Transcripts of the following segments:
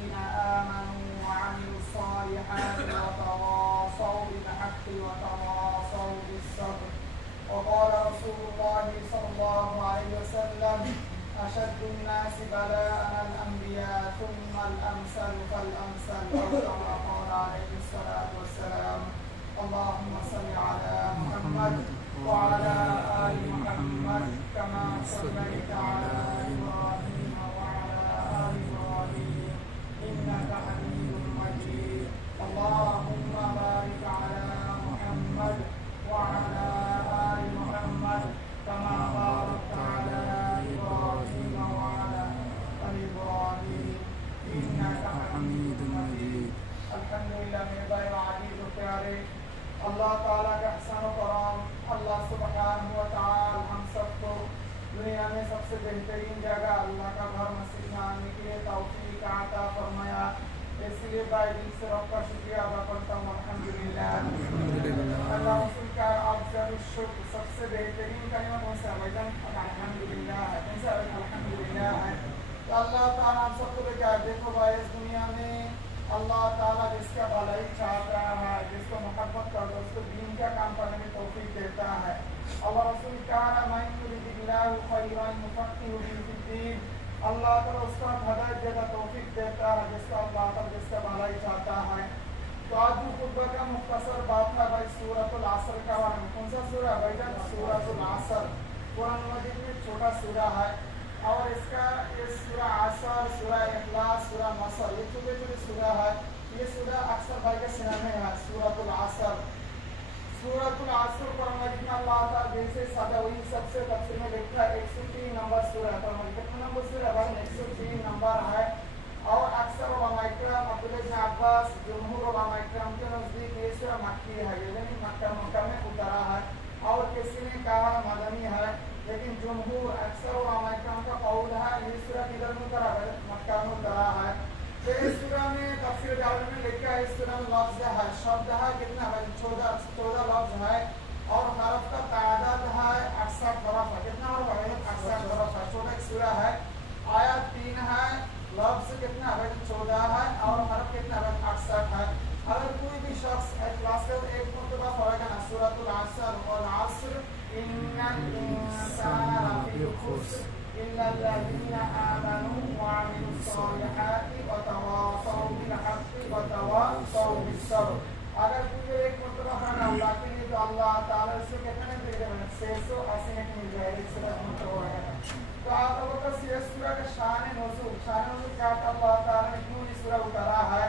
الذين آمنوا وعملوا الصالحات وتواصوا بالحق وتواصوا بالصبر. وقال رسول الله صلى الله عليه وسلم أشد الناس بلاء الأنبياء ثم الأمثل فالأمثل، أو كما قال عليه الصلاة والسلام. اللهم صل على محمد وعلى آل محمد كما صليت على إبراهيم وعلى آل إبراهيم إنك حميد مجيد. اللهم بارك على محمد وعلى آل محمد كما باركت على إبراهيم وعلى آل إبراهيم إنك حميد مجيد. الحمد لله میرے بھائی عزیز و پیارے، اللہ تعالیٰ کا احسان و کرم، اللہ سبحانہ و تعالی ہم سب کو دنیا میں سب سے بہترین جگہ اللہ کا گھر مسجد میں آنے کے لیے توفیق عطا فرمایا. اس لیے بھائی دل سے رب کا شکریہ ادا کرتا ہوں. الحمدللہ. اللہ رسول کا افضل الشکر، سب سے بہترین کلمہ کون سا ہے؟ الحمدللہ ہے. کون سا؟ الحمدللہ ہے. تو اللہ تعالیٰ ہم سب کو لے کے دیکھو بھائی، اس دنیا میں اللہ تعالیٰ جس کا بھلائی چاہتا ہے، جس کو محبت کرتا ہے، اس کو دین کا کام کرنے میں توفیق دیتا ہے. اللہ رسول کہا من یرید اللہ خیرا یفقہہ فی الدین، اللہ تعالیٰ اس کا ہدایت دیتا، توفیق دیتا ہے جس کا اللہ تعالیٰ جس کا بھلائی چاہتا ہے. تو آج جو خطبہ کا مختصر بات ہے بھائی سورۃ العصر کا بارے میں. کون سا سورہ ہے بھائی جان؟ سورۃ العصر. قرآن مجید میں چھوٹا سورہ ہے، اور اس کا یہ سورہ عصر، سورہ اخلاص، سورہ نصر، یہ چھوٹے چھوٹے سورہ ہے. یہ سورہ اکثر بھائی کے سینہ میں ہے. سورۃ العصر، سورۃ العصر قرآن مجید میں اللہ تعالیٰ جیسے سادہ ہوئی سب سے تفسیر میں لکھا ہے 103 نمبر سورہ ہے. قرآن مجید کتنا نمبر سورہ ہے بھائی؟ 103 نمبر ہے. اور اکثر علماء کرام عبداللہ بن عباس، جمہور علماء کرام کے نزدیک یہ سورہ مکی ہے، یعنی مکہ میں اترا ہے. اور کسی نے کہا مدنی ہے، لیکن جمہور اکثر علماء کرام کا قول ہے یہ سورہ کدھر میں اترا ہے؟ مکہ میں اترا ہے. تو اس سورہ میں تفسیر جلال میں لکھا ہے اس سورہ میں لفظ ہے، شبد ہے کتنا ہے؟ 14 لفظ ہے. اور حرف کا تعداد ہے 68 حرف ہے. کتنا حرف ہے؟ 68 حرف ہے. چھوٹا ایک سورہ ہے. آیات 3 ہے، لفظ کتنا ہے؟ 14 ہے. اور حرف کتنا ہے؟ 68 ہے. اگر کوئی بھی شخص کلاس کا ایک مرتبہ پڑھے گا نا سورۃ العصر والعصر ان الانسان لفی خسر الا الذین آمنوا وعملوا الصالحات وتواصوا بالحق وتواصوا بالصبر. اگر کوئی ایک مرتبہ پڑھنا اللہ کے لیے تو اللہ تعالیٰ اس سے کتنے دے گا؟ 680 مل جائے گا. اس سے مرتبہ ہے. تو آپ لوگوں کا سورہ کا شان نزول کیا تھا؟ اللہ تعالیٰ نے کیوں یہ سورہ اتارا ہے؟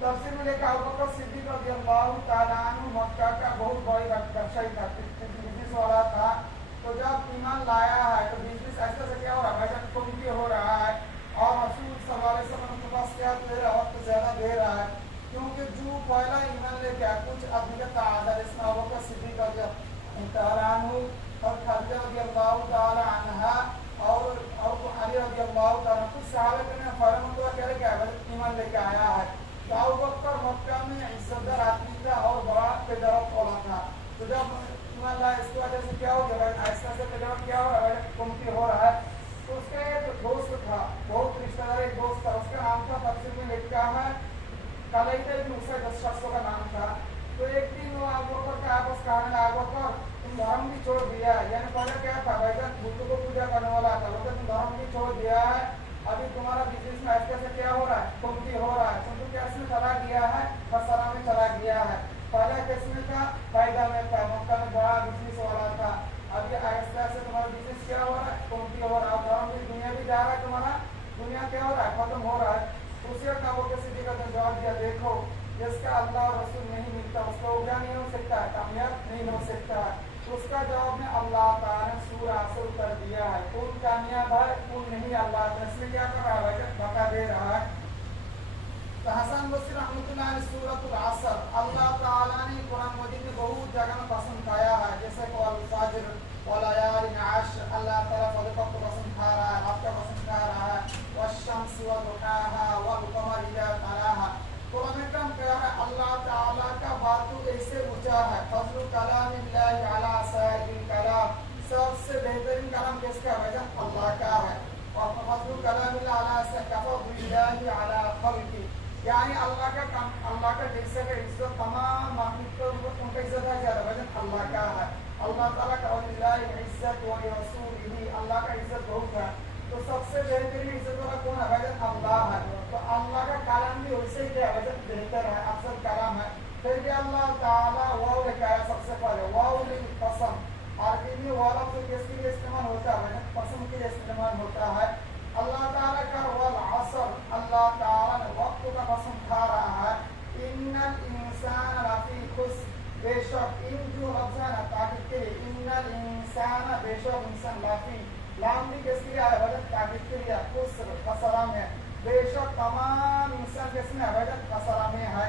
تفسیر میں لکھا ابوبکر صدیق رضی اللہ تعالیٰ عنہ مکہ کا بہت بڑی بادشاہی تھا، بزنس والا تھا. تو جب ایمان لایا ہے تو بزنس ایسا سے کیا ہو رہا ہے؟ بھائی کمکی ہو رہا ہے. اور رسول صلی اللہ علیہ وسلم کے پاس کیا دے رہا ہے؟ وقت زیادہ دے رہا ہے. کیونکہ جو پہلا ایمان لے کے آیا کچھ آدمی کا تعداد اس میں ابوبکر صدیق رضی اللہ تعالیٰ عنہ اور خدیجہ رضی اللہ تعالیٰ عنہا اور علی رضی اللہ تعالیٰ عنہ کچھ صحابہ کرنے فوراً مرتبہ کیا لے کے آیا؟ ایمان لے کے آیا ہے. تو ابوبکر مکہ میں عزت دار آدمی تھا اور بڑا تجارت والا تھا. تو جب ایمان لایا اس کی وجہ سے کیا ہو گیا؟ ایسا سے تجارت کیا ہو رہا ہے؟ کمتی ہو رہا ہے. تو اس کا ایک دوست تھا، بہت رشتہ دار ایک دوست تھا، اس کا نام تھا تفسیر میں لکھا ہے کلیدہ بن اسید، 10 شخصوں کا نام تھا. تو ایک دن وہ ابوبکر کے آپس کہنے لگا ابوبکر تم دھرم بھی چھوڑ دیا ہے، یعنی پہلے کیا تھا بھائی جان؟ بتوں کو پوجا کرنے والا تھا، لیکن تم دھرم بھی چھوڑ دیا ہے. ابھی تمہارا بزنس میں ایسے سے کیا ہو رہا ہے؟ کمتی ہو رہا ہے. تم کیس میں چلا گیا ہے؟ خسارہ میں چلا گیا ہے. پہلا کس میں تھا؟ فائدہ میں تھا. مکہ میں بڑا بزنس والا تھا. ابھی آہستہ سے تمہارا بزنس کیا ہو رہا ہے؟ کمتی ہو رہا ہے. دھرم بھی دنیا بھی جا رہا ہے، تمہارا دنیا کیا ہو رہا ہے؟ ختم ہو رہا ہے. دوسرے کا وہ کسی جگہ نے جواب دیا دیکھو جس کا اللہ اور رسول نہیں ملتا اس کا اگا نہیں ہو سکتا ہے، کامیاب نہیں ہو سکتا ہے. اس کا جواب میں اللہ تعالیٰ نے سورہ عصر کر دیا ہے. کون کامیاب ہے کون نہیں، اللہ تعالیٰ اس میں کیا کر رہا ہے؟ بتا دے رہا ہے. تو حسن بصری رحمۃ اللہ علیہ سورۃ العصر اللہ تعالیٰ نے قرآن مجید میں بہت جگہ میں پسند کھایا ہے، جیسے کہ الفجر ولیال عشر، اللہ تعالیٰ فجر کو پسند کھا رہا ہے، رات کا پسند کھا رہا ہے. والشمس وضحاها والقمر اذا تلاها. قرآن کریم کہہ رہا ہے اللہ تعالیٰ کا بات ایسے اونچا ہے. فضل کلام اللہ علی سائر الکلام، سب سے بہترین کلام کس کا ہے؟ اللہ کا ہے. اور فضل کلام اللہ علی کفضل اللہ علی खल्की, यानी अल्लाह का जैसे का इज्जत तमाम माखलूक के ऊपर उनका इज्जत है ज़्यादा, वजन अल्लाह का है। अल्लाह ताला का वलिल्लाहि इज्जत व लिरसूलिही, अल्लाह का इज्जत बहुत है। तो सबसे बेहतरीन इज्जत वाला कौन है? वजन अल्लाह है। तो अल्लाह का कलाम भी वैसे ही क्या वजन बेहतर है, अफजल कलाम है। फिर भी अल्लाह ताला वाव लेके आया सबसे पहले, वाव लिल कसम। अरबी में वाव लफ्ज़ किसके लिए इस्तेमाल होता है? वजन कसम के लिए इस्तेमाल होता है। अल्लाह ताला का वल असर, अल्लाह ताला ने वक्त का कसम खा रहा है। इन्नल इंसान लफी खुस्र, बेशक इन जो लफ्ज़ है ना ताकीद के लिए, इन्नल इंसान बेशक इंसान लफी, लाम भी किसके लिए आया? वजन ताकीद के लिए, खुस्र खसरा में, बेशक तमाम इंसान किसमें है? वजन खसरा में है।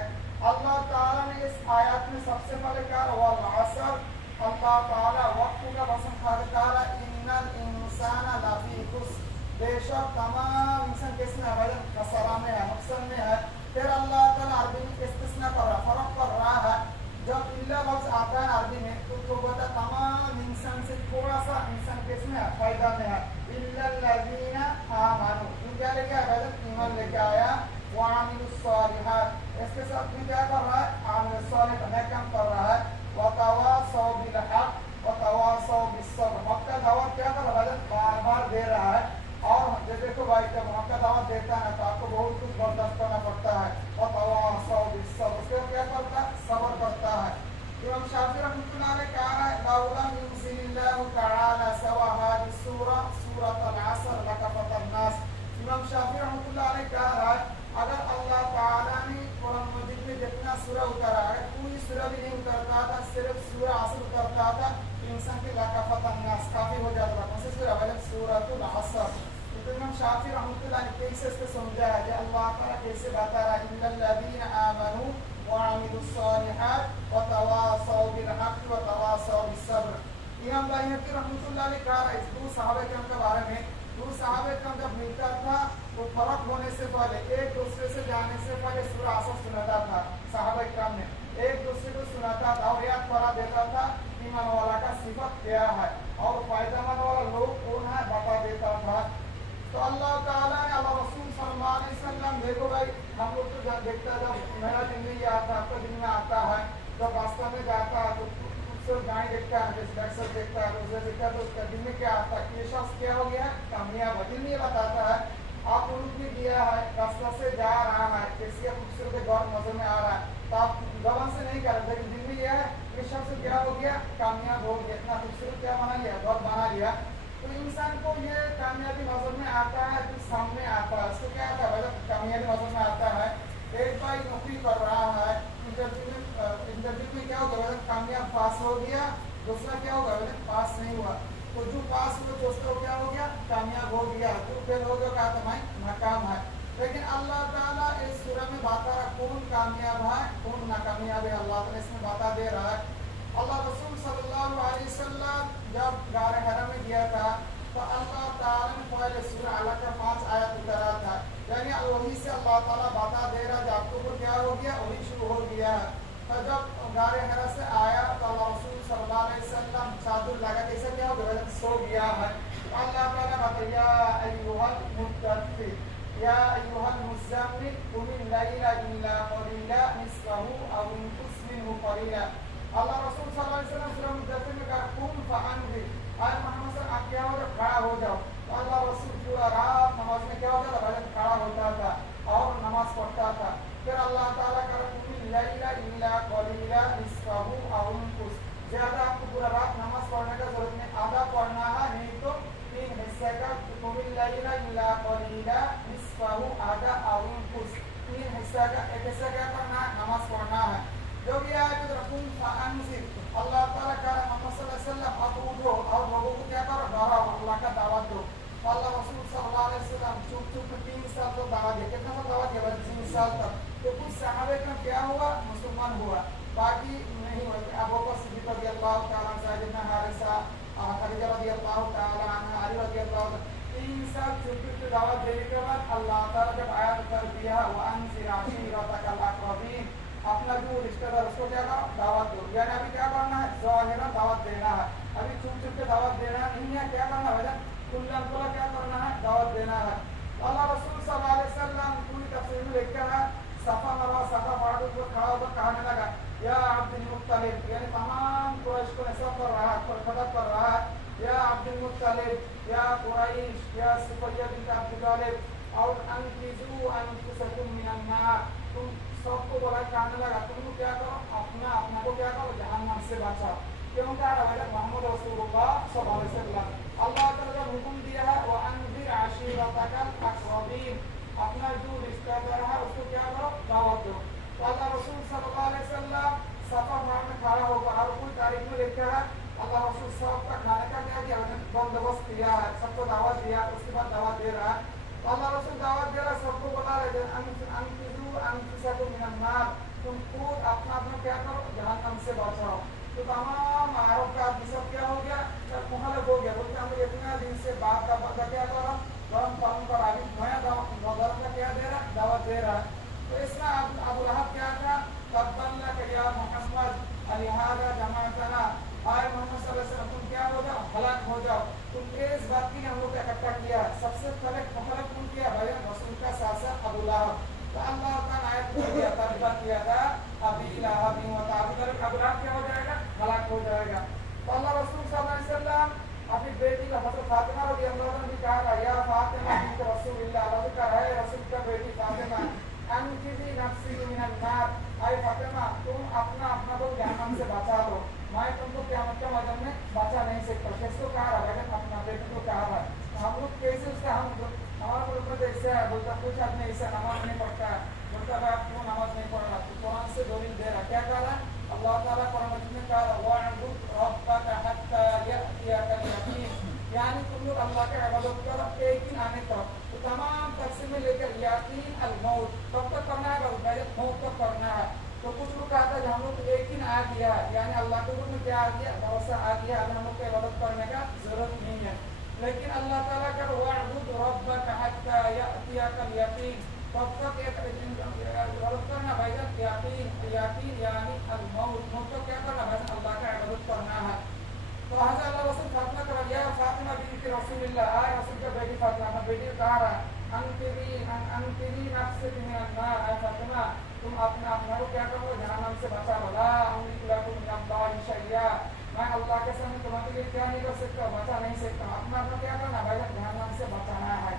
अल्लाह ताला ने इस आयत में सबसे पहले कहा वल असर, अल्लाह ताला वक्त का कसम खा रहा है। इन्नल इंसान लफी खुस्र, बेशक तमाम इंसान किसमें है? वजन खसरा में है, नुकसान में है। फिर अल्लाह ताला अरबी में इस्तिस्ना कर रहा, फर्क कर रहा है। जब इल्ला लफ्ज़ आता है अरबी में तो बता तमाम इंसान से थोड़ा सा इंसान किसमें है? फायदा में है। इल्लल्लज़ीना आमनू, क्या लेके आया? वजन ईमान लेके आया। व अमिलुस सालिहात, इसके साथ में क्या कर रहा है? अमिलुस सालिह में काम कर रहा है। व तवासौ बिल हक़ व तवासौ बिस सब्र, हक़ का दावत क्या कर रहा है? वजन बार बार दे रहा है। और जो देखो भाई जब हक़ का दावत देता है तो आपको बहुत कुछ बर्दाश्त करना पड़ता है। व तवासौ बिस सब्र, उसके बाद क्या करता है? सब्र करता है। इमाम शाफी रहमतुल्लाह अलैह कहा है लौला युनज़िलिल्लाहु तआला सवा हादिस सूरा सूरतल असर लकफ़तन नास। इमाम शाफी रहमतुल्लाह अलैह कहा है अगर अल्लाह ताला ने कुरान मजीद में जितना सूरा उतारा, अगर पूरी सूरा भी नहीं उतरता था, सिर्फ सूरा असर उतरता था, इंसान के लकफ़तन नास काफी हो जाता था। कौन सी सूरा? मतलब सूरतुल असर। तो इमाम शाफी रहमतुल्लाह अलैह कैसे इसको समझा है कि अल्लाह ताला कैसे बता रहा है इन्नल्लज़ीना आमनू व अमिलुस सालिहात व तवासौ बिल हक़ व तवासौ बिस सब्र। इमाम बैहक़ी रहमतुल्लाह अलैह कहा है इस दो सहाबा किराम के बारे में, दो सहाबा किराम जब मिलता था तो फर्क होने से पहले एक दूसरे से जाने से पहले सूरा असर सुनाता था। सहाबा किराम ने एक दूसरे को सुनाता था और याद करा देता था ईमान वाला का सिफत क्या है और फायदेमंद वाला लोग कौन है बता देता था। तो अल्लाह ताला ने अल्लाह रसूल सल्लल्लाहु अलैहि वसल्लम, देखो भाई हम लोग तो देखता है जब मेरा दिन में आता है, आपका दिन में आता है, जब रास्ता में जाता है तो खूबसूरत गाड़ी देखता है, जैसे बैक्सर देखता है, उसे देखता है तो उसका दिन में क्या आता है? ये शख्स क्या हो गया? कामयाब। दिन में बताता है आप उल्ट भी दिया है, रास्ता से जा रहा है, किसी का खूबसूरत गौर नजर में आ रहा है तो आप जबान से नहीं कर रहे, लेकिन दिन में यह है ये शख्स क्या हो गया? कामयाब हो गया, इतना खूबसूरत क्या बना लिया? गौर बना लिया। तो इंसान को ये कामयाबी नजर में आता है जो सामने आता है, उसको क्या आता है? कामयाबी नजर में आता है। एक भाई नौकरी कर रहा है, इंटरव्यू में क्या होगा? कामयाब पास हो गया, दूसरा क्या होगा? पास नहीं हुआ। तो जो पास हुआ दोस्तों क्या हो गया? कामयाब हो गया। जो फेल हो गया कहा तो मैं नाकाम है। लेकिन अल्लाह ताला इस सूरह में बता रहा कौन कामयाब है कौन नाकामयाब है, अल्लाह ताला इसमें बता दे रहा है। अल्लाह रसूल सल्लल्लाहु अलैहि वसल्लम जब गार हरा में गया था तो अल्लाह ताला ने पहले सूरह अलग का 5 आयत उतारा था, यानी वही से अल्लाह ताला बता दे रहा है आपको को क्या हो गया? वही शुरू हो गया है। तो जब गार हरा से आया तो अल्लाह रसूल सल्लल्लाहु अलैहि वसल्लम चादर लगा कैसे क्या हो गया? सो गया है। अल्लाह ताला बताया अय्युहल मुद्दत्थिर या अय्युहल मुज़्ज़म्मिल कुमिल लैला इल्ला क़लीला निस्फ़हु अव इंक़ुस मिन्हु क़लीला। अल्लाह रसूल सल्लल्लाहु अलैहि वसल्लम सूरह मुद्दत्थिर में कहा कुम फअन्ज़िर, आए मोहम्मद सल्लल्लाहु अलैहि वसल्लम आप क्या हो जाओ? खड़ा हो जाओ। तो अल्लाह रसूल पूरा रात नमाज में क्या होता था? खड़ा होता था और नमाज पढ़ता था। फिर अल्लाह ताला का कुमिल लैला इल्ला क़लीला निस्फ़हु अव इंक़ुस, ज्यादा आपको पूरा रात नमाज पढ़ने का जरूरत नहीं, आधा पढ़ना है, नहीं तो 3 हिस्से का कुमिल लैला इल्ला क़लीला निस्फ़हु आधा अव इंक़ुस, 3 हिस्सा का एक हिस्सा क्या करना है? नमाज पढ़ना है। जो भी आए तो रकुम फअन्ज़िर, अल्लाह ताला का मोहम्मद सल्लल्लाहु अलैहि वसल्लम आप उठो और लोगों को क्या करो? डराओ, अल्लाह का दावत दो। अल्लाह रसूल सल्लल्लाहु अलैहि वसल्लम चुप चुप 3 साल तक दावत दिया। कितना साल दावत दिया? 3 साल तक। तो कुछ सहाबे का क्या हुआ? मुसलमान हुआ, बाकी नहीं हुआ। अबू बकर सिद्दीक़ रज़ियल्लाहु तआला अन्हु, ज़ैद बिन हारिसा, खदीजा रज़ियल्लाहु तआला अन्हा, अली रज़ियल्लाहु, 3 साल चुप चुप दावत देने के बाद अल्लाह ताला जब आयत उतार दिया व अनज़िर अशीरतकल अक़रबीन, अपना जो रिश्तेदार उसको क्या करो? दावत दो। यानी अभी क्या करना है? ज़ाहिरा दावत देना है, अभी चुप चुप के दावत देना नहीं है। क्या करना है? खुला क्या करना है? दावत देना है। अल्लाह रसूल सल्लल्लाहु अलैहि वसल्लम पूरी तफसीर में कहने लगा तुम लोग क्या करो, अपना अपना को क्या करो, जहन्नम से बचाओ। क्यों कह रहा है मोहम्मद रसूलुल्लाह सल्लल्लाहु अलैहि वसल्लम, अल्लाह ताला का हुक्म दिया है वो अनज़िर आशीरतकल अक़रबीन, अपना जो रिश्तेदार है उसको क्या करो, दावत दो। तो अल्लाह रसूल सल्लल्लाहु अलैहि वसल्लम सफर में खड़ा होगा और कोई तारीख में लिखा है अल्लाह रसूल सबका खाने का क्या किया, बंदोबस्त किया है, सबको दावत दिया, उसके बाद दावत दे रहा है। तो अल्लाह रसूल दावत दे रहा है, सबको बता रहे तुम खुद अपना अपना क्या करो, जहन्नम से बचाओ। तो तमाम अरब का आदमी सब क्या हो गया, मुखालिफ हो गया, बोलते हम इतना दिन से बात का क्या करो, गरम पानी पर अभी नया धर्म का क्या दे रहा, दावत दे रहा है। तो इसमें अबू लहब क्या था, तब्बल्ला के या मोहम्मद अलिहादा जमाअतना, आए मोहम्मद सल्लल्लाहु अलैहि वसल्लम तुम क्या हो जाओ, हलाक हो जाओ। तुम इस बात की हम लोग इकट्ठा किया, सबसे पहले मुखालिफ कौन किया, भाई रसूल का सासा अबू लहब। तो अल्लाह का आयत किया था, तर्जुमा किया था अबी लहब व तब, अबू लहब क्या हो जाएगा, हलाक हो जाएगा। तो अल्लाह रसूल सल्लल्लाहु अलैहि वसल्लम अपनी बेटी का हज़रत फातिमा रज़ियल्लाहु अन्हा ने कहा, या फातिमा बिन्त रसूलिल्लाह, अल्लाह का है रसूल का बेटी फातिमा, अनक़िज़ी नफ़्सी मिनन नार, ऐ फातिमा तुम अपना अपना को जहन्नम से बचा लो, मैं तुमको क़यामत के मैदान में बचा नहीं सकता। किसको कहा रहा है, अपना बेटी को कहा रहा है। हम लोग कैसे उसका हमारा मुल्क ऐसा है, बोलता कुछ आदमी ऐसा नमाज नहीं पढ़ता है, बोलता है क्यों नमाज नहीं पढ़ रहा, तो कुरान से दलील दे रहा, क्या कह रहा है, अल्लाह ताला कुरान मजीद में कहा वअबुद रब्बका हत्ता यअतियकल यकीन, यानी तुम लोग अल्लाह की इबादत करो यकीन आने तक। तो तमाम तफसीर में लेकर यकीन अल मौत कब तक करना है, मौत तक करना है। तो कुछ लोग कहता है हम लोग यकीन आ गया है, यानी अल्लाह के ऊपर क्या आ गया, भरोसा आ गया, अब हम लोग को इबादत करने का जरूरत नहीं है। लेकिन अल्लाह ताला का वअबुद रब्बका हत्ता यअतियकल यकीन, तब तक इबादत करना भाईजान, यकीन यानी अल मौत, मौत को क्या करना भाईजान, अल्लाह का इबादत करना है। तो हज़रत अल्लाह रसूल फातिमा कर दिया, फातिमा बिन्त रसूलिल्लाह, आए रसूल का बेटी फातिमा, बेटी कहा रहा अनक़िज़ी नफ़्सकी मिनन नार, आए फातिमा तुम अपना अपना को क्या करो, जहन्नम से बचा लो, ला अमलिकु लकुम मिनल्लाहि शैय्या, मैं अल्लाह के सामने तुम्हारे लिए क्या नहीं कर सकता, बचा नहीं सकता, अपना अपना क्या करना भाई, जहन्नम से बचाना है।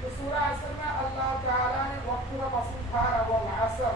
तो सूरह असर में अल्लाह ताला ने वक्त का कसम खा रहा वल असर,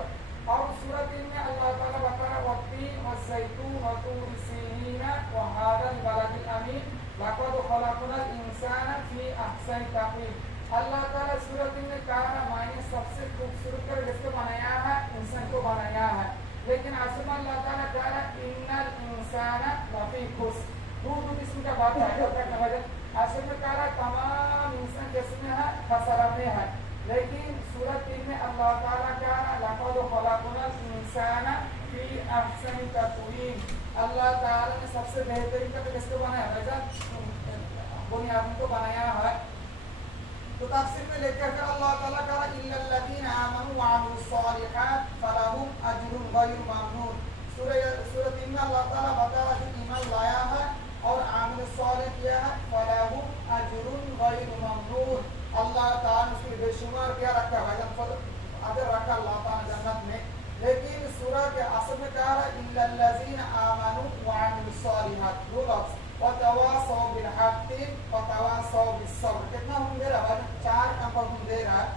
और सूरह 3 में अल्लाह ताला बता रहा वत्तीन वज़ैतून वतूर सीनीन वहादल बलदिल अमीन लक़द खलक़नल इंसाना फी अहसनि तक़वीम। अल्लाह ताला सूरह 3 में कहा मैंने सबसे खूबसूरत कर जिसको बनाया है, इंसान को बनाया है। लेकिन असर में अल्लाह ताला कहा इन्नल इंसाना लफ़ी खुस्र, दूर किस्म का बात है, असर में कहा तमाम इंसान जिसमें है खसरा में है। लेकिन सूरह 3 में अल्लाह ताला क्या है, लक़द खलक़नल इंसाना फी अहसनि तक़वीम, अल्लाह ताला ने सबसे बेहतरीन करके किसको बनाया है, बुनी आदमी को बनाया है। तो तफसीर में लेकर फिर अल्लाह ताला कहा इल्लल्लज़ीना आमनू व अमिलुस्सालिहात फलहुम अज्रुन गैरु ममनून। सूरह 3 में अल्लाह ताला बता रहा है ईमान लाया है और आमिल सालिह किया है, फलहुम अज्रुन गैरु ममनून, अल्लाह ताला ने उसके बेशुमार क्या रखा है, अजर रखा अल्लाह ताला जन्नत में। लेकिन सूरह के आखिर में कहा है इल्लल्लज़ीना आमनू व अमिलुस्सालिहात, दो लफ्ज़, वतवासौ बिल हक़्क़ि वतवासौ बिस सब्र, कितना हुक्म दे रहा है, 4 काम का हुक्म दे रहा है।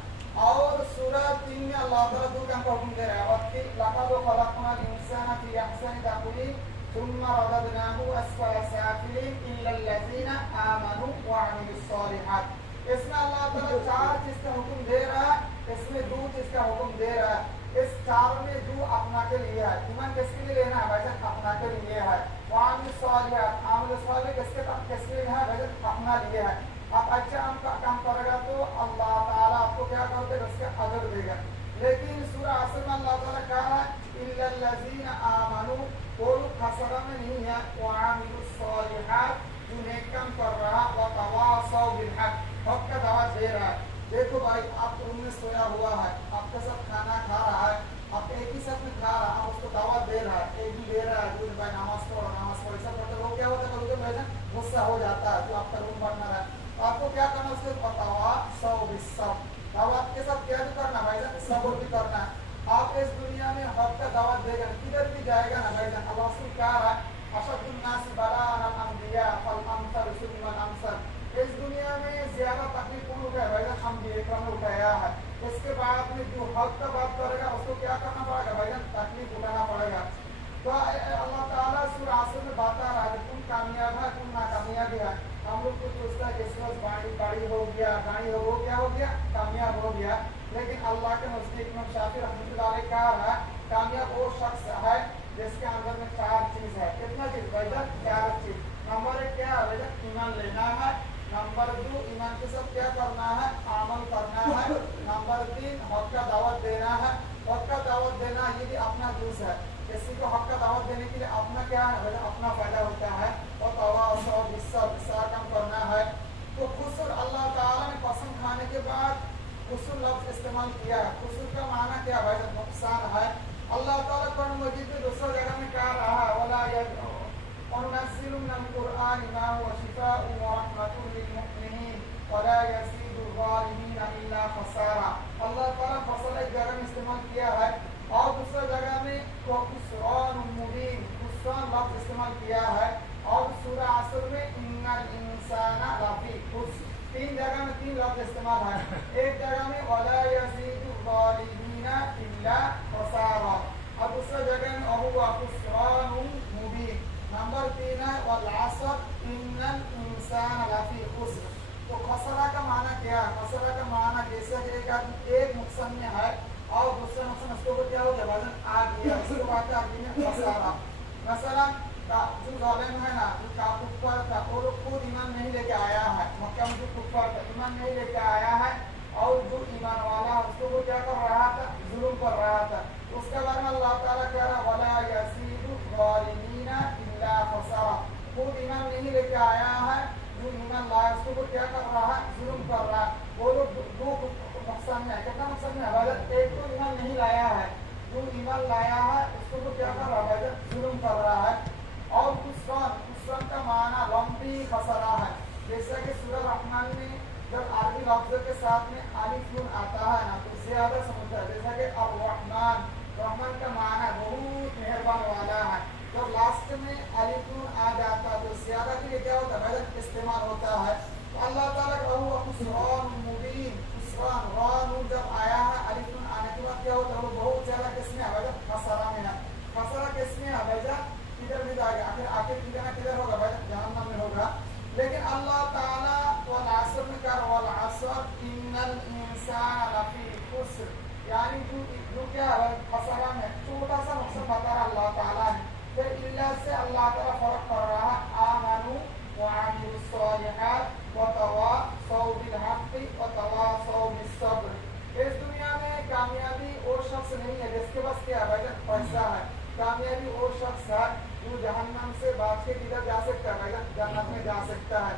और सूरह 3 में अल्लाह ताला 2 काम का हुक्म दे रहा है, वक्ति लक़द खलक़नल इंसाना फी अहसनि तक़वीम सुम्मा रददनाहु अस्फला साफिलीन इल्लल्लज़ीना आमनू व अमिलुस्सालिहात। इसमें अल्लाह ताला 4 चीज का हुक्म दे रहा है, इसमें 2 चीज का हुक्म दे रहा है। इस 4 में 2 अपना के लिए है, ईमान किसके लिए लेना है भाई, अपना के लिए है। आमिल सालिह किसके लिए है भाई, अपना लिए है। आप अच्छा काम करेगा तो अल्लाह ताला आपको क्या कर देगा, उसका अजर देगा। लेकिन सूरह असर में अल्लाह ताला कहा है इल्लल्लज़ीना आमनू, वो लोग खसरा में नहीं है, व अमिलुस्सालिहात, जो नेक काम कर रहा, व तवासौ बिल हक़, हक़ का दावत दे रहा है। देखो भाई आप रूम में सोया हुआ है, आपके साथ खाना खा रहा है, आप एक ही साथ में खा रहा है, उसको दावत दे रहा है, एक भी दे रहा है, दूध भाई नमाज पढ़ो ऐसा पढ़ते वो क्या होता है, कभी कभी गुस्सा हो जाता है, जो आपका रूम पार्टनर है, तो आपको क्या करना, उसके तवासौ बिस सब्र, दावत के साथ क्या भी करना भाई, सब्र भी करना है। आप इस दुनिया में हक़ का दावत देगा, किधर भी जाएगा ना भाई, अल्लाह से कह रहा है अशद्दुन्नासि बलाअन अल अंबिया फल अमसल सुम्मा अल अमसल, इस दुनिया में ज्यादा तकलीफ कौन उठाया भाई, हम भी इकराम उठाया है। इसके बाद में जो हक का बात करेगा उसको क्या करना पड़ेगा भाईजान, तकलीफ उठाना पड़ेगा। तो अल्लाह ताला सूरह असर में बता रहा है तुम कामयाब है तुम नाकामयाब है। हम लोग को सोचता है कि इस वक्त बाड़ी हो गया, गाड़ी हो गया, कामयाब हो गया, लेकिन अल्लाह के नज़दीक इमाम शाफी रहमतुल्लाह अलैह कहा है कामयाब वो शख्स है जिसके अंदर में 4 चीज है। कितना चीज भाईजान? 4 चीज। नंबर 1 क्या है भाईजान? ईमान लेना है। नंबर 2 ईमान के साथ क्या करना है? अमल करना है। नंबर 3 हक का दावत देना है। हक का दावत देना ये भी अपना जूस है, किसी को हक का दावत देने के लिए अपना क्या है भाईजान? अपना फायदा होता है। और तवासौ बिस्सब्र कम करना है। तो खुसर अल्लाह ताला ने कसम खाने के बाद खुसर लफ्ज इस्तेमाल किया। खुसर का माना क्या भाईजान? नुकसान है। अल्लाह ताला कुरान मजीद में दूसरा जगह में कह रहा है वला यनज़िलु मिनल कुरआनि मा हुवा शिफाउन व रहमतुन लिल मुमिनीन वला यज़ीदु ज़ालिमीना इल्ला खसारा। अल्लाह ताला फसल एक जगह में इस्तेमाल किया है और दूसरा जगह में खुसरान मुबीन खुसरान लफ्ज इस्तेमाल किया है। और सूरह असर में इन्नल इंसाना लफी खुस्र, 3 जगह में 3 लफ्ज इस्तेमाल है। एक जगह में वला यज़ीदु ज़ालिमीना इल्ला खसारा और दूसरा जगह में हुवा खुसरान मुबीन। नंबर 3 है वल असर इन्नल इंसाना लफी खुस्र। तो खसरा का माना क्या है? खसरा का माना जैसे कि एक नुकसान में है और दूसरा नुकसान उसके ऊपर क्या हो गया भाईजान? आ गया, इसको बात आदमी में खसारा। मसलन जो जालिम है ना, जो कुफ्फार था, वो लोग खुद ईमान नहीं लेके आया है। मक्का में जो कुफ्फार था ईमान नहीं लेके आया है और जो ईमान वाला है उसको वो क्या कर रहा था? जुल्म कर रहा था। उसके बारे में अल्लाह ताला कह रहा वला यज़ीदु ज़ालिमीना इल्ला खसारा। खुद ईमान नहीं लेके आया है, जो ईमान लाया उसको वो क्या कर रहा है? जुल्म कर रहा है। वो लोग 2 नुकसान में है। कितना नुकसान में है भाईजान? एक तो ईमान नहीं लाया है, जो ईमान लाया है उसको वो क्या कर रहा है भाईजान? जुल्म कर रहा है। और खुसरान का माना लंबी खसरा है। जैसा कि सूरह रहमान में जब अरबी लफ्ज़ के साथ में अलिफ नून आता है ना तो ज्यादा समझता है। जैसा कि अर्रहमान, रहमान का माना बहुत मेहरबान वाला है। जब लास्ट में अलिफ नून आ जाता है तो ज्यादा के लिए क्या होता है भाईजान? इस्तेमाल होता है। तो अल्लाह ताला का हुआ खुसरान मुबीन, खुसरान रा नून जब आया है अलिफ नून आने के बाद क्या होता है? वो बहुत ज्यादा किसमें है भाईजान? खसरा में है। खसरा किसमें है भाईजान? किधर भी जाएगा, आखिर किधर होगा भाईजान? जहन्नम में होगा। लेकिन अल्लाह ताला वल असर में कहा वल असर इन्नल इंसाना लफी खुस्र, यानी जो क्या है खसरा में छोटा सा नुकसान बता रहा अल्लाह ताला है। फिर इल्ला से अल्लाह ताला फर्क कर रहा है आमनु व अमिलुस सालिहात व तवासौ बिल हक़्क़ि व तवासौ बिस सब्र। इस दुनिया में कामयाबी वो शख्स नहीं है जिसके पास क्या है भाईजान? पैसा है। कामयाबी वो शख्स है जो जहन्नम से बच के किधर जा सकता है भाईजान? जन्नत में जा सकता है।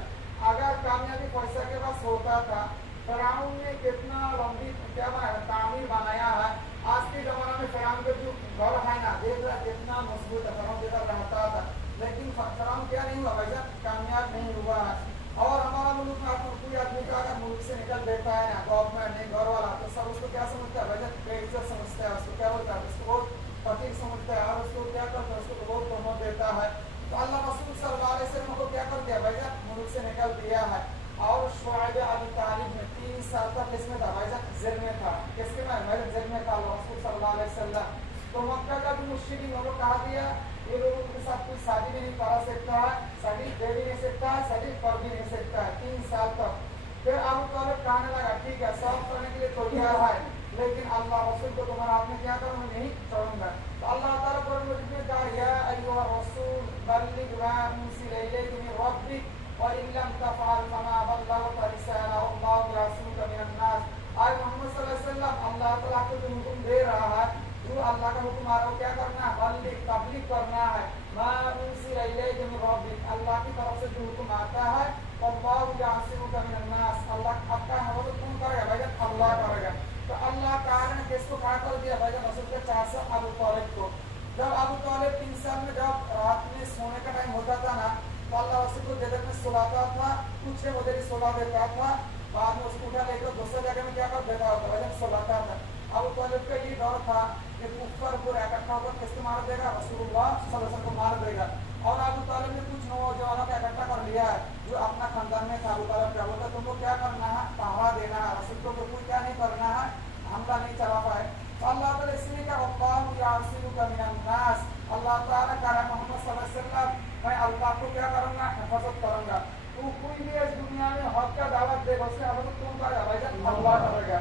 अगर कामयाबी पैसा के पास होता था, फिरौन ने कितना लंबी क्या बनाया? तामीर बनाया है। आज के जमाना में फिरौन का जो घर है ना, देख रहा कितना मजबूत है, फिरौन किधर रहता था, लेकिन फिरौन क्या नहीं हुआ भाईजान? कामयाब नहीं हुआ है। और हमारा मुल्क में आपको कोई आदमी का अगर मुल्क से निकल देता है ना, गवर्नमेंट नहीं घर वाला, तो सब उसको क्या समझता है भाईजान? बेइज्जत समझता है, उसको क्या बोलता है? उसको बहुत फकीर समझता है और उसको क्या करता है? उसको बहुत तोहमत देता है। तो अल्लाह रसूल सल्लल्लाहु अलैहि वसल्लम को क्या कर दिया भाईजान? मुल्क से निकल दिया है। और शुआइब अबी तालिब में 3 साल तक किसमें था भाईजान? जेल में था। किसके में भाईजान? जेल में था रसूल सल्लल्लाहु अलैहि वसल्लम। तो मक्का का भी मुश्रिकीन लोगों कहा दिया ये लोगों के साथ कोई शादी भी नहीं करा सकता है, शादी दे भी नहीं सकता है, शादी कर भी नहीं सकता है 3 साल तक। फिर अबू तालिब कहने लगा ठीक है सब करने के लिए तो तैयार है, लेकिन अल्लाह रसूल को तुम्हारा हाथ में क्या करूँ? मैं नहीं छोड़ूंगा। तो अल्लाह ताला कुरान मजीद में कहा या अय्युहा रसूल बल्लिग मा उनज़िला इलैका मिन रब्बिक व इन लम तफ़अल फमा बल्लग़्ता रिसालतहु वल्लाहु यअसिमुका मिनन नास। आज मोहम्मद सल्लल्लाहु अलैहि वसल्लम अल्लाह ताला को जो हुक्म दे रहा है, जो अल्लाह का हुक्म आ रहा है क्या करना है? बल्लिग, तबलीग करना है। मा उनज़िला इलैका मिन रब्बिक, अल्लाह की तरफ से जो हुक्म आता है, वल्लाहु यअसिमुका मिनन नास, अल्लाह आपका मदद कौन करेगा भाईजान? अल्लाह करेगा। तो अल्लाह ताला ने किसको खड़ा कर दिया भाईजान? रसूल के चाचा अबू तालिब को। जब अबू तालिब 3 साल में जब रात में सोने का टाइम होता था ना, तो अल्लाह रसूल को जगह में सुलाता था, कुछ मुझे सुला देता था, बाद में उसको उठा लेकर दूसरा जगह में क्या कर देता होता भाईजान? सुलाता था। अबू तालिब का ये डर था कि कुफ्फार पूरा इकट्ठा होकर किसको मार देगा? रसूलुल्लाह सल्लल्लाहु अलैहि वसल्लम को मार देगा। और अबू तालिब ने कुछ नौजवानों को इकट्ठा कर लिया है जो अपना खानदान में था। अबू तालिब क्या बोलता? तुमको क्या करना है? पहरा देना है, रसूल को कोई क्या नहीं करना है, हम معاملہ نہیں چلا پائے. تو اللہ تعالیٰ اس لیے کہ اللہ یعصمک من الناس, اللہ تعالیٰ کہہ رہا ہے محمد صلی اللہ علیہ وسلم میں اللہ کو کیا کروں گا, حفاظت کروں گا. تو کوئی بھی اس دنیا میں حق کا دعوت دے گا اس کی حفاظت کون کرے گا؟ بھائی جان اللہ کرے گا.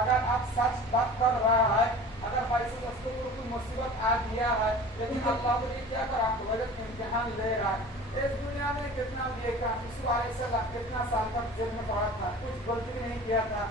اگر آپ سچ بات کر رہا ہے, اگر بھائی سے اس کو کوئی مصیبت آ گیا ہے, لیکن اللہ تو یہ کیا کر آپ کو امتحان لے رہا ہے. اس دنیا میں کتنا نیک یوسف علیہ السلام کتنا سال تک جیل میں پڑا تھا, کچھ غلطی بھی نہیں کیا تھا,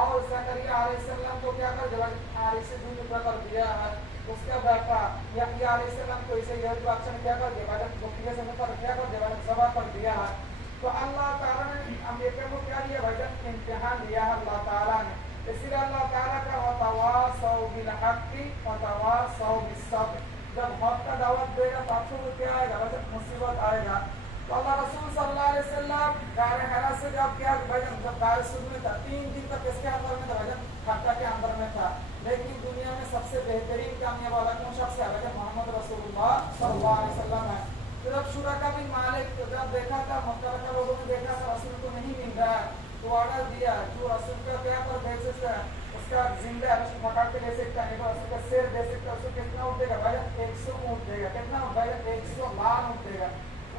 اور زکریا علیہ السلام کو کیا کر آری سے دودھ اترا کر دیا ہے. اس کا بیٹا یحییٰ علیہ السلام کو اسے یہ بادشاہ نے کیا کر دیا, بکریے سے پر کیا کر دیا, ذبح کر دیا ہے. تو اللہ تعالیٰ نے امریکہ کو کیا دیا بھائی جان, امتحان دیا ہے اللہ تعالیٰ نے. اسی لیے اللہ تعالیٰ کا وتواصوا بالحق وتواصوا بالصبر, جب حق کا دعوت دے گا تو آپ کو کیا آئے گا, مصیبت آئے گا. تو اللہ رسول صلی اللہ علیہ وسلم غار حرا سے جب کیا بھائی جان, جب غار سود میں تھا 3 دن تک اس کے اندر میں تھا بھائی جان, خطہ کے اندر میں تھا. لیکن دنیا میں سب سے بہترین کامیاب والا کون شخص ہے بھائی جان, محمد رسول اللہ صلی اللہ علیہ وسلم ہے. تو جب شرکا بن مالک تو جب دیکھا تھا مکہ کے لوگوں نے دیکھا تھا رسول کو نہیں مل رہا ہے, تو آرڈر دیا جو رسول کا کیا پر دے سکتا ہے اس کا زندہ رسول پکڑ کے لے سکتا ہے, رسول کا سیر دے سکتا ہے, اس کو کتنا اٹھ دے گا بھائی جان, 100 اونٹ دے گا. کتنا بھائی جان, 100 لاکھ اونٹ دے گا.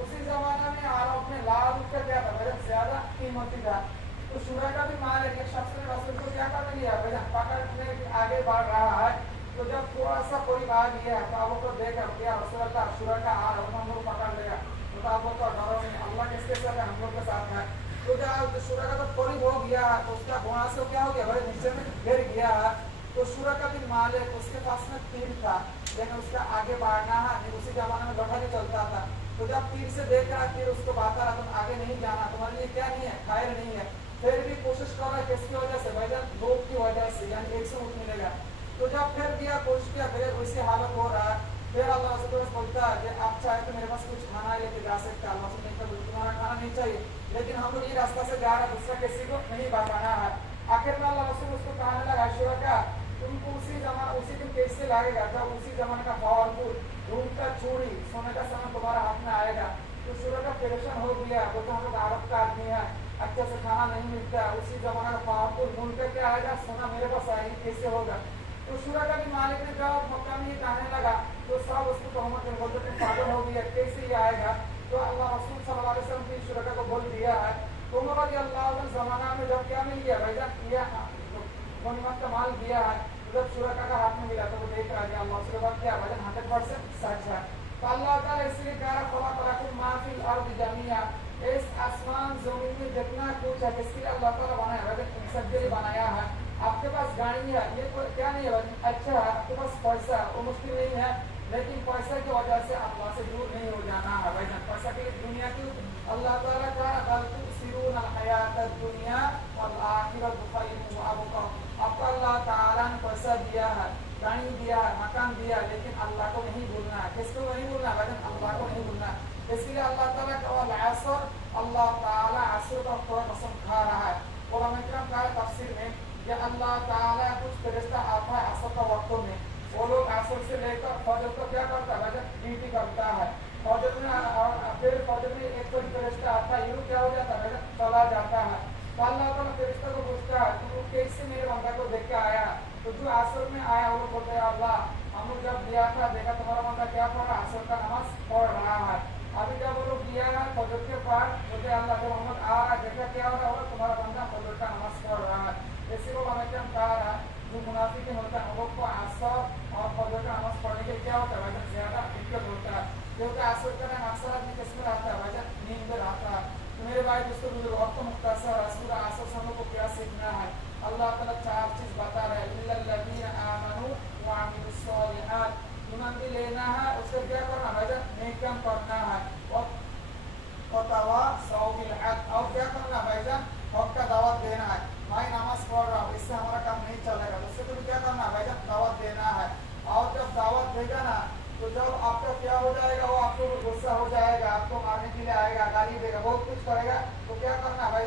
اسی زمانہ میں عرب میں لاکھ اونٹ کا کیا تھا بھائی جان, زیادہ قیمتی تھا. تو شرکا بن مالک ایک شخص نے رسول کو کیا کر لیا بھائی جان, پکڑنے آگے بڑھ رہا ہے. تو جب تھوڑا سا کوئی آ گیا تو آپ کو دیکھ کر کیا رسول اللہ شرکا آ رہا ہے, ہم لوگ پکڑ لے گا. تو آپ کو ڈرو نہیں, اللہ کس کے ساتھ ہے, ہم لوگ کے ساتھ ہے. تو جب شرکا کا قریب ہو گیا تو اس کا گھوڑا سے کیا ہو گیا بھائی, نیچے میں گر گیا ہے. تو شرکا بن مالک اس کے پاس میں تیر تھا, لیکن اس کا آگے بڑھنا ہے, اسی زمانے میں لوٹا نہیں چلتا تھا. تو جب تیر سے دیکھ رہا تیر اس کو بتا رہا تم آگے نہیں جانا, تمہارے لیے کیا نہیں ہے, خیر نہیں ہے. پھر بھی کوشش کر رہا ہے, کس کی وجہ سے بھائی جان, لوگ کی وجہ سے, یعنی 100 اونٹ ملے گا. تو جب پھر دیا کوشش کیا, پھر اسی حالت ہو رہا ہے. پھر اللہ رسول بولتا ہے کہ آپ چاہے تو میرے پاس کچھ کھانا لے کے جا سکتے ہیں. اللہ رسول نے تمہارا کھانا نہیں چاہیے, لیکن ہم لوگ یہ راستہ سے جا رہے ہیں, دوسرا کسی کو نہیں بتانا ہے. آخر میں اللہ رسول اس کو کہنے لگا شرکا تم کو اسی دن کیسے لگے گا جب اسی زمانے کا پاورفل روم کا چوڑی سونے کا سامان تمہارا ہاتھ میں آئے گا. تو شرکا پریشان ہو گیا, بولتا ہم لوگ عرب کا آدمی ہے, اچھے سے کھانا نہیں ملتا, اسی زمانے کا پاورفل روم کا کیا آئے گا, سونا میرے پاس آئے گی, کیسے ہوگا. تو شرکا بن مالک نے جب مکہ میں یہ کہنے لگا تو سب اس کو تہمت میں بولتے تم پاگل ہو گیا, کیسے یہ آئے گا. تو اللہ رسول صلی اللہ علیہ وسلم کی شرکا کو بول دیا ہے. تو عمر رضی اللہ عنہ زمانہ میں جب کیا مل گیا بھائی جان, یہ غنیمت کا مال دیا ہے. جب شرکا کا ہاتھ میں ملا تو وہ دیکھ رہا ہے اللہ سے بات کیا بھائی جان 100% سچ ہے. تو اللہ تعالیٰ اس لیے کہہ رہا خلا تراکم ما فی الارض جميعا, اس آسمان زمین میں جتنا کچھ ہے کس کے لیے اللہ تعالیٰ بنایا ہے, سب کے لیے بنایا ہے. آپ کے پاس گاڑی ہے, یہ کیا نہیں ہے, اچھا ہے. آپ کے پاس پیسہ ہے, وہ مشکل نہیں ہے, لیکن پیسہ کی وجہ سے اللہ سے دور نہیں ہو جانا ہے بھائی جان. پیسہ کے لیے دنیا کی اللہ تعالیٰ کا بل تؤثرون الحیات الدنیا والآخرۃ خیر وابقیٰ. آپ کو اللہ تعالیٰ نے پیسہ دیا ہے, گاڑی دیا ہے, مکان دیا, لیکن اللہ کو نہیں بھولنا ہے. کس کو نہیں بھولنا ہے, اللہ کو نہیں بھولنا ہے. اس لیے اللہ تعالیٰ کا والعصر, اللہ تعالیٰ عصر کا تھوڑا قسم کھا رہا ہے. علماء کرام کا تفسیر میں کہ اللہ تعالیٰ کچھ فرشتہ آتا ہے عصر کا وقتوں میں, وہ لوگ عصر سے لے کر فجر کو کیا کرتا ہے, ڈیوٹی کرتا ہے. فجر میں پھر فجر میں ایک کوئی فرشتہ آتا ہے, یوں کیا ہو جاتا ہے, چلا جاتا ہے. تو اللہ تعالیٰ فرشتہ کو پوچھتا ہے تو کیسے میرے بندہ کو دیکھ کے آیا. تو جو عصر میں آیا وہ بولتے ہیں اللہ ہم لوگ جب دیا تھا دیکھا تمہارا بندہ کیا پڑھ رہا, عصر کا نماز پڑھ رہا ہے. ابھی جب وہ لوگ دیا ہے فجر کے بعد بولتے اللہ جب محمد آ رہا ہے دیکھا کیا ہو رہا ہے, تمہارا بندہ فجر کا نماز پڑھ رہا ہے. اسی کو ہمیں کیا کہا رہا ہے, جو منافق ہوتا ہے وہ کو عصر اور فجر کا نماز پڑھنے کے کیا ہوتا ہے, زیادہ دقت ہوتا ہے, کیونکہ عصر کا ٹائم اکثر آدمی کس میں رہتا ہے, نیند میں رہتا ہے. میرے بھائی دوستوں مجھے وقت مختصر ہے, سورہ عصر سے ہم لوگ کو کیا سیکھنا ہے. اللہ تعالیٰ 4 چیز بتا رہے ہیں, الا الذین آمنوا وعملوا الصالحات, ایمان بھی لینا ہے, اس سے کیا کرنا ہے, نیک کام کرنا ہے, وتواصوا بالحق, اور کیا کرنا ہے, حق کا دعوت دینا ہے. میں نماز پڑھ رہا ہوں, اس سے ہمارا کام نہیں چلے گا, اس سے تمہیں کیا کرنا ہے, دعوت دینا ہے. اور جب دعوت دے گا نا تو جب آپ کا کیا ہو جائے گا, وہ آپ کو غصہ ہو جائے گا, آپ کو مارنے کے لیے آئے گا, گالی دے گا, بہت کچھ کرے گا, تو کیا کرنا ہے